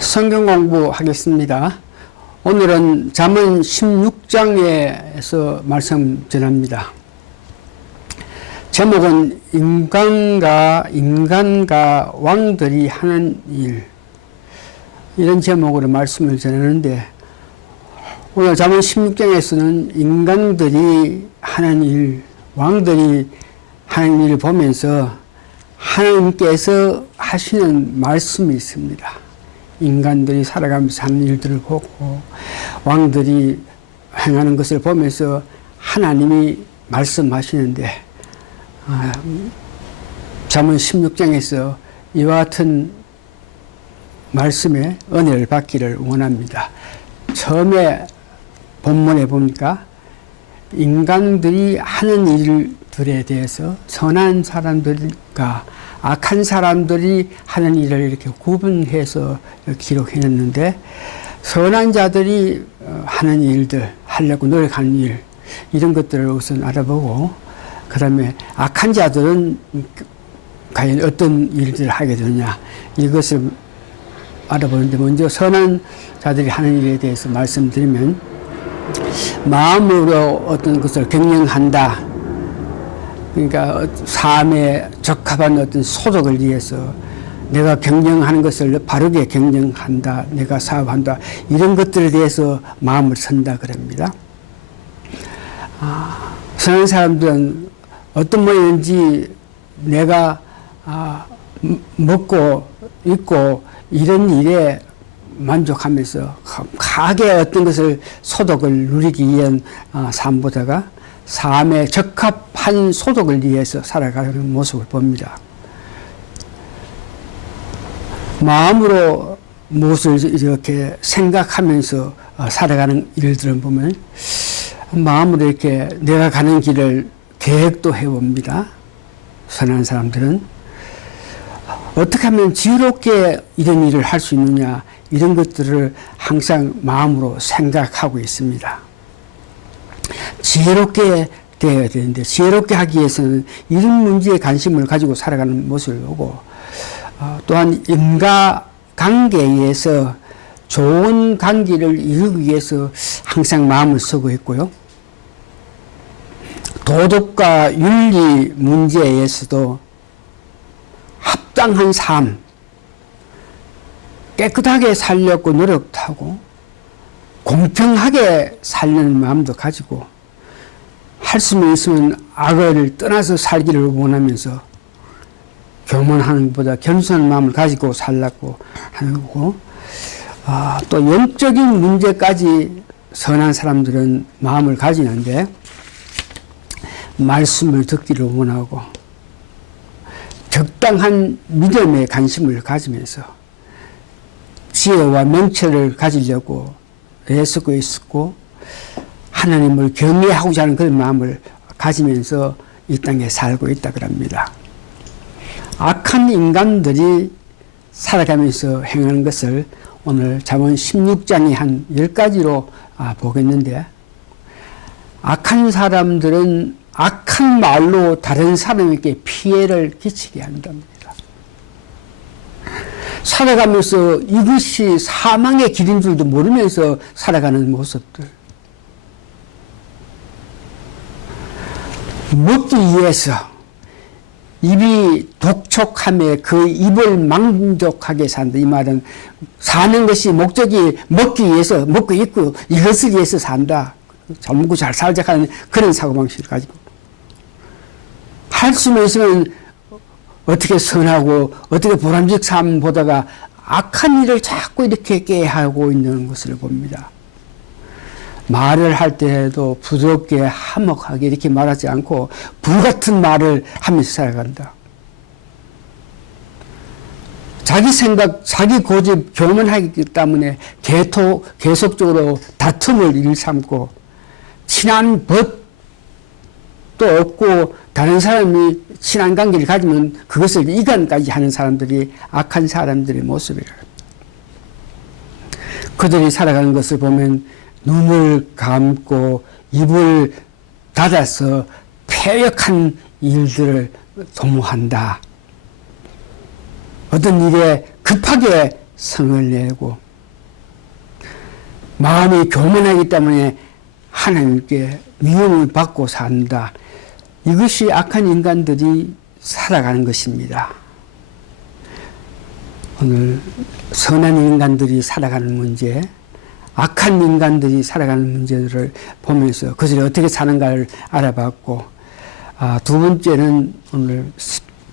성경 공부하겠습니다. 오늘은 잠언 16장에서 말씀 전합니다. 제목은 인간과 왕들이 하는 일, 이런 제목으로 말씀을 전하는데, 오늘 잠언 16장에서는 인간들이 하는 일, 왕들이 하는 일을 보면서 하나님께서 하시는 말씀이 있습니다. 인간들이 살아가면서 하는 일들을 보고 왕들이 행하는 것을 보면서 하나님이 말씀하시는데, 잠언 16장에서 이와 같은 말씀에 은혜를 받기를 원합니다. 처음에 본문에 보니까 인간들이 하는 일들에 대해서 선한 사람들과 악한 사람들이 하는 일을 이렇게 구분해서 기록해놨는데, 선한 자들이 하는 일들, 하려고 노력하는 일, 이런 것들을 우선 알아보고, 그 다음에 악한 자들은 과연 어떤 일들을 하게 되느냐, 이것을 알아보는데, 먼저 선한 자들이 하는 일에 대해서 말씀드리면, 마음으로 어떤 것을 경영한다. 그러니까 삶에 적합한 어떤 소득을 위해서 내가 경영하는 것을 바르게 경영한다, 내가 사업한다, 이런 것들에 대해서 마음을 선다 그럽니다. 선한 사람들은 어떤 모양인지 내가 먹고 입고 이런 일에 만족하면서 강하게 어떤 것을 소득을 누리기 위한 삶보다가 삶에 적합한 소득을 위해서 살아가는 모습을 봅니다. 마음으로 무엇을 이렇게 생각하면서 살아가는 일들을 보면 마음으로 이렇게 내가 가는 길을 계획도 해봅니다. 선한 사람들은 어떻게 하면 지혜롭게 이런 일을 할 수 있느냐, 이런 것들을 항상 마음으로 생각하고 있습니다. 지혜롭게 되어야 되는데, 지혜롭게 하기 위해서는 이런 문제에 관심을 가지고 살아가는 모습을 보고, 또한 인과관계에서 좋은 관계를 이루기 위해서 항상 마음을 쓰고 있고요. 도덕과 윤리 문제에서도 합당한 삶, 깨끗하게 살려고 노력하고 공평하게 살려는 마음도 가지고, 할 수만 있으면 악을 떠나서 살기를 원하면서 교만하는 것보다 겸손한 마음을 가지고 살라고 하는 거고, 또 영적인 문제까지 선한 사람들은 마음을 가지는데, 말씀을 듣기를 원하고 적당한 믿음에 관심을 가지면서 지혜와 명철을 가지려고 애쓰고 있었고, 하나님을 경외하고자 하는 그런 마음을 가지면서 이 땅에 살고 있다 그럽니다. 악한 인간들이 살아가면서 행하는 것을 오늘 잠언 16장의 한 10가지로 보겠는데, 악한 사람들은 악한 말로 다른 사람에게 피해를 끼치게 한답니다. 살아가면서 이것이 사망의 길인 줄도 모르면서 살아가는 모습들. 먹기 위해서 입이 독촉함에 그 입을 만족하게 산다. 이 말은 사는 것이 목적이 먹기 위해서, 먹고 입고 이것을 위해서 산다. 잘 먹고 잘 살자 하는 그런 사고방식을 가지고, 할 수만 있으면 어떻게 선하고 어떻게 보람직 삶 보다가 악한 일을 자꾸 이렇게 깨하고 있는 것을 봅니다. 말을 할 때도 부드럽게 화목하게 이렇게 말하지 않고 불같은 말을 하면서 살아간다. 자기 생각, 자기 고집, 교만하기 때문에 계속적으로 다툼을 일삼고 친한 법도 없고, 다른 사람이 친한 관계를 가지면 그것을 이간까지 하는 사람들이 악한 사람들의 모습이에요. 그들이 살아가는 것을 보면 눈을 감고 입을 닫아서 패역한 일들을 도모한다. 어떤 일에 급하게 성을 내고 마음이 교만하기 때문에 하나님께 미움을 받고 산다. 이것이 악한 인간들이 살아가는 것입니다. 오늘 선한 인간들이 살아가는 문제, 악한 인간들이 살아가는 문제들을 보면서 그들이 어떻게 사는가를 알아봤고, 두 번째는 오늘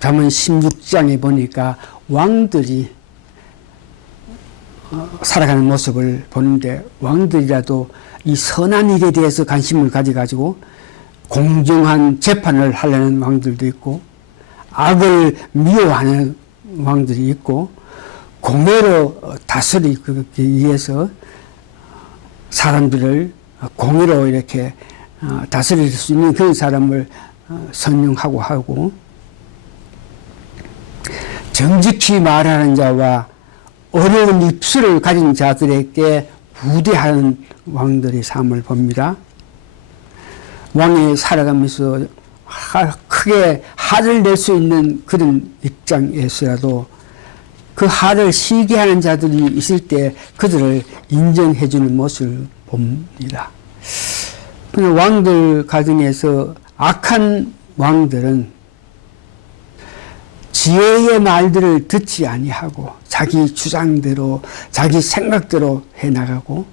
잠언 16장에 보니까 왕들이 살아가는 모습을 보는데, 왕들이라도 이 선한 일에 대해서 관심을 가져가지고 공정한 재판을 하려는 왕들도 있고, 악을 미워하는 왕들이 있고, 공의로 다스리기 위해서 사람들을 공의로 이렇게 다스릴 수 있는 그런 사람을 선용하고 하고, 정직히 말하는 자와 어려운 입술을 가진 자들에게 우대하는 왕들의 삶을 봅니다. 왕이 살아가면서 크게 화를 낼 수 있는 그런 입장에서라도 그 화를 쉬게 하는 자들이 있을 때 그들을 인정해 주는 모습을 봅니다. 왕들 가정에서 악한 왕들은 지혜의 말들을 듣지 아니하고 자기 주장대로 자기 생각대로 해나가고,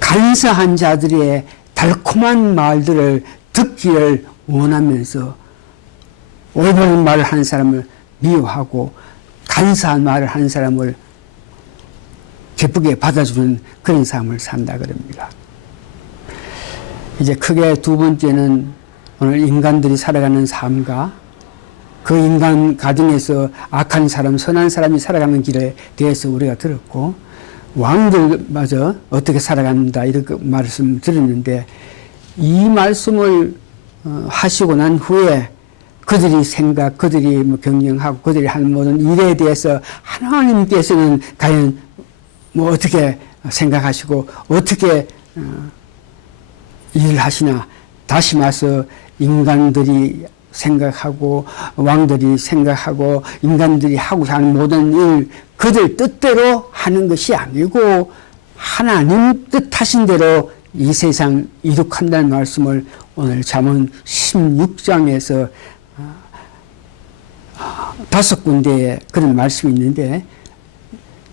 간사한 자들의 달콤한 말들을 듣기를 원하면서 올바른 말을 하는 사람을 미워하고 간사한 말을 하는 사람을 기쁘게 받아주는 그런 삶을 산다 그럽니다. 이제 크게 두 번째는 오늘 인간들이 살아가는 삶과 그 인간 가정에서 악한 사람, 선한 사람이 살아가는 길에 대해서 우리가 들었고, 왕들마저 어떻게 살아간다 이렇게 말씀 드렸는데, 이 말씀을 하시고 난 후에 그들이 생각, 그들이 경영하고 그들이 하는 모든 일에 대해서 하나님께서는 과연 어떻게 생각하시고 어떻게 일을 하시나, 다시 말해서 인간들이 생각하고 왕들이 생각하고 인간들이 하고자 하는 모든 일, 그들 뜻대로 하는 것이 아니고 하나님 뜻하신 대로 이 세상 이룩한다는 말씀을 오늘 잠언 16장에서 5군데에 그런 말씀이 있는데,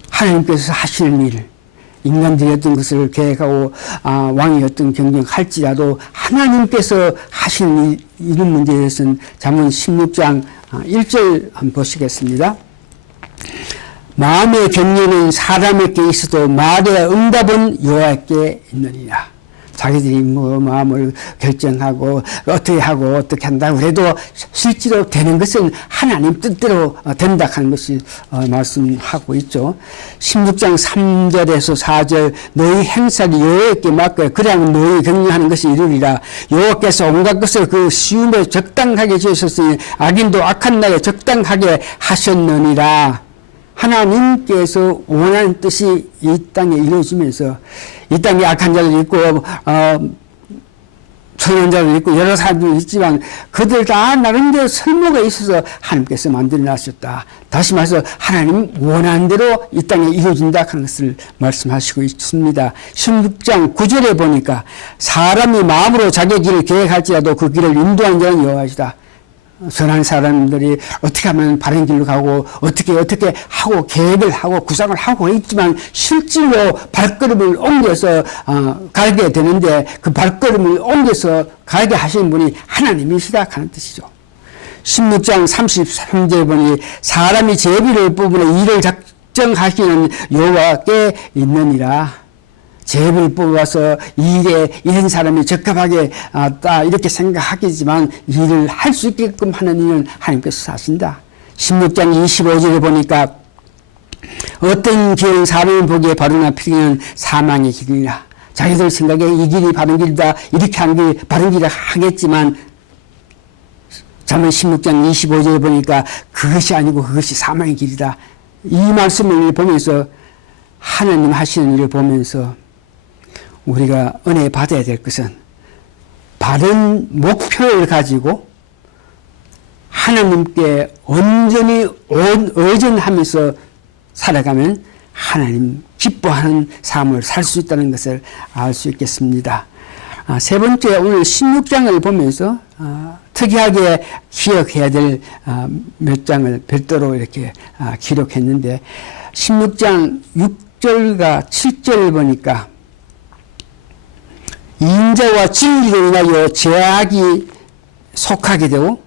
하나님께서 하시는 일, 인간들이 어떤 것을 계획하고 왕이 어떤 경쟁할지라도 하나님께서 하시는 일, 이런 문제에 대해서는 잠언 16장 1절 한번 보시겠습니다. 마음의 경륜은 사람에게 있어도 말의 응답은 여호와께 있느니라. 자기들이 마음을 결정하고 어떻게 하고 어떻게 한다고 해도 실제로 되는 것은 하나님 뜻대로 된다 하는 것이 말씀하고 있죠. 16장 3절에서 4절 너희 행사를 여호와께 맡겨 그래야 너희 경륜하는 것이 이루리라. 여호와께서 온갖 것을 그 시움에 적당하게 지으셨으니 악인도 악한 날에 적당하게 하셨느니라. 하나님께서 원하는 뜻이 이 땅에 이루어지면서, 이 땅에 악한 자도 있고 선한 자도 있고 여러 사람들이 있지만 그들 다 나름대로 설모가 있어서 하나님께서 만들어 놨었다. 다시 말해서 하나님 원하는 대로 이 땅에 이루어진다 하는 것을 말씀하시고 있습니다. 16장 9절에 보니까 사람이 마음으로 자기 길을 계획할지라도 그 길을 인도하는 자는 여호와시다. 선한 사람들이 어떻게 하면 바른 길로 가고 어떻게 하고 계획을 하고 구상을 하고 있지만 실제로 발걸음을 옮겨서 가게 되는데, 그 발걸음을 옮겨서 가게 하시는 분이 하나님이시다 하는 뜻이죠. 16장 33절에 보니 사람이 제비를 뽑으며 일을 작정하시는 여호와께 있느니라. 제비를 뽑아서 일에 이런 사람이 적합하게 이렇게 생각하겠지만 일을 할 수 있게끔 하는 일은 하나님께서 하신다. 16장 25절에 보니까 어떤 길은 사람을 보기에 바르나 피기는 사망의 길이라. 자기들 생각에 이 길이 바른 길이다, 이렇게 하는 게 바른 길이라 하겠지만 잠언 16장 25절에 보니까 그것이 아니고 그것이 사망의 길이다. 이 말씀을 보면서, 하나님 하시는 일을 보면서 우리가 은혜 받아야 될 것은 바른 목표를 가지고 하나님께 온전히 의존하면서 살아가면 하나님 기뻐하는 삶을 살 수 있다는 것을 알 수 있겠습니다. 세 번째, 오늘 16장을 보면서 특이하게 기억해야 될 몇 장을 별도로 이렇게 기록했는데, 16장 6절과 7절을 보니까 인자와 진리로 인하여 죄악이 속하게 되고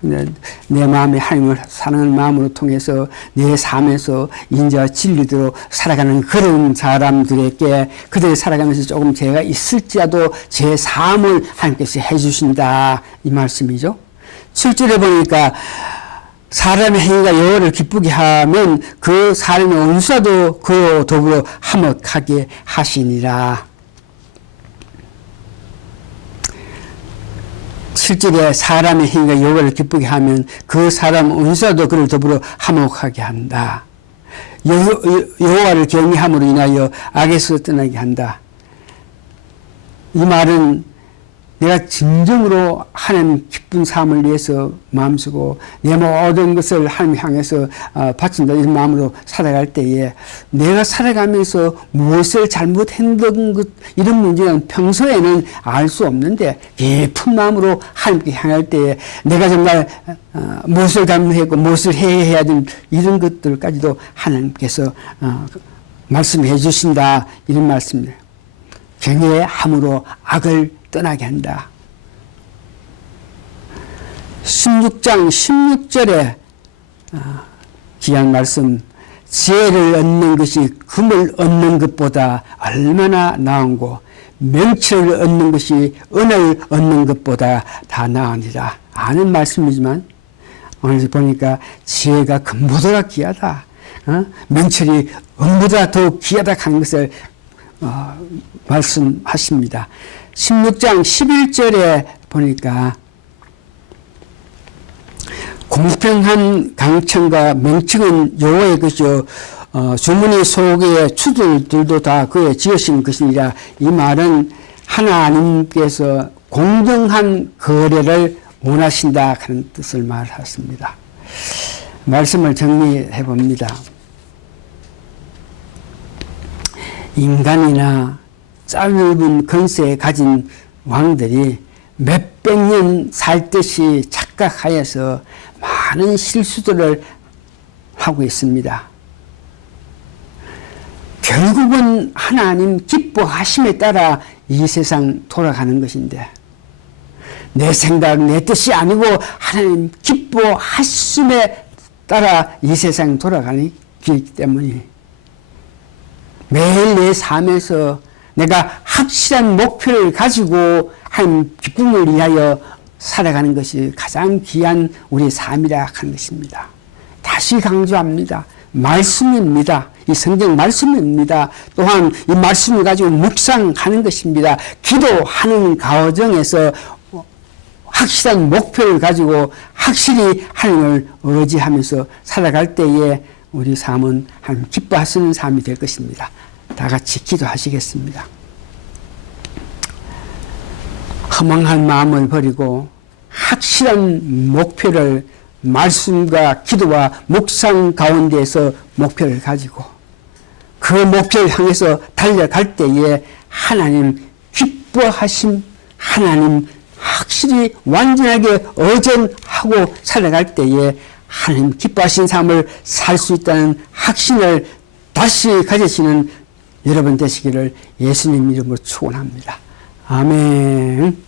내 마음에 하나님을 사랑하는 마음으로 통해서 내 삶에서 인자와 진리대로 살아가는 그런 사람들에게 그들이 살아가면서 조금 죄가 있을지라도 제 삶을 하나님께서 해주신다, 이 말씀이죠. 7절에 보니까 사람의 행위가 여호와를 기쁘게 하면 그 사람의 원수라도 그와 더불어 화목하게 하시니라. 7절에 사람의 행위가 여호와를 기쁘게 하면 그 사람 원수라도 그를 더불어 화목하게 한다. 여호와를 경외함으로 인하여 악에서 떠나게 한다. 이 말은 내가 진정으로 하나님 기쁜 삶을 위해서 마음쓰고 내 모든 것을 하나님 향해서 바친다, 이런 마음으로 살아갈 때에 내가 살아가면서 무엇을 잘못했던 것, 이런 문제는 평소에는 알 수 없는데 깊은 마음으로 하나님께 향할 때에 내가 정말 무엇을 잘못했고 무엇을 해야 되는 이런 것들까지도 하나님께서 말씀해 주신다, 이런 말씀이에요. 경외함으로 악을 떠나게 한다. 16장 16절에 귀한 말씀, 지혜를 얻는 것이 금을 얻는 것보다 얼마나 나은고 명철을 얻는 것이 은을 얻는 것보다 다 나으니라. 아는 말씀이지만 오늘 보니까 지혜가 금보다 귀하다, 명철이 은보다 더 귀하다 하는 것을 말씀하십니다. 16장 11절에 보니까 공평한 강청과 명칭은 여호와의 것이요 주머니 속의 추들들도 다 그의 지으신 것이니라. 이 말은 하나님께서 공정한 거래를 원하신다 하는 뜻을 말했습니다. 말씀을 정리해 봅니다. 인간이나 짧은 건세에 가진 왕들이 몇백 년 살 듯이 착각하여서 많은 실수들을 하고 있습니다. 결국은 하나님 기뻐하심에 따라 이 세상 돌아가는 것인데 내 생각, 내 뜻이 아니고 하나님 기뻐하심에 따라 이 세상 돌아가기 때문에 매일 내 삶에서 내가 확실한 목표를 가지고 하나님 기쁨을 위하여 살아가는 것이 가장 귀한 우리의 삶이라 하는 것입니다. 다시 강조합니다. 말씀입니다. 이 성경 말씀입니다. 또한 이 말씀을 가지고 묵상하는 것입니다. 기도하는 과정에서 확실한 목표를 가지고 확실히 하나님을 의지하면서 살아갈 때에 우리 삶은 하나님 기뻐하시는 삶이 될 것입니다. 다 같이 기도하시겠습니다. 허망한 마음을 버리고 확실한 목표를 말씀과 기도와 묵상 가운데에서 목표를 가지고 그 목표를 향해서 달려갈 때에 하나님 기뻐하심, 하나님 확실히 완전하게 의존하고 살아갈 때에 하나님 기뻐하신 삶을 살 수 있다는 확신을 다시 가지시는 여러분 되시기를 예수님 이름으로 축원합니다. 아멘.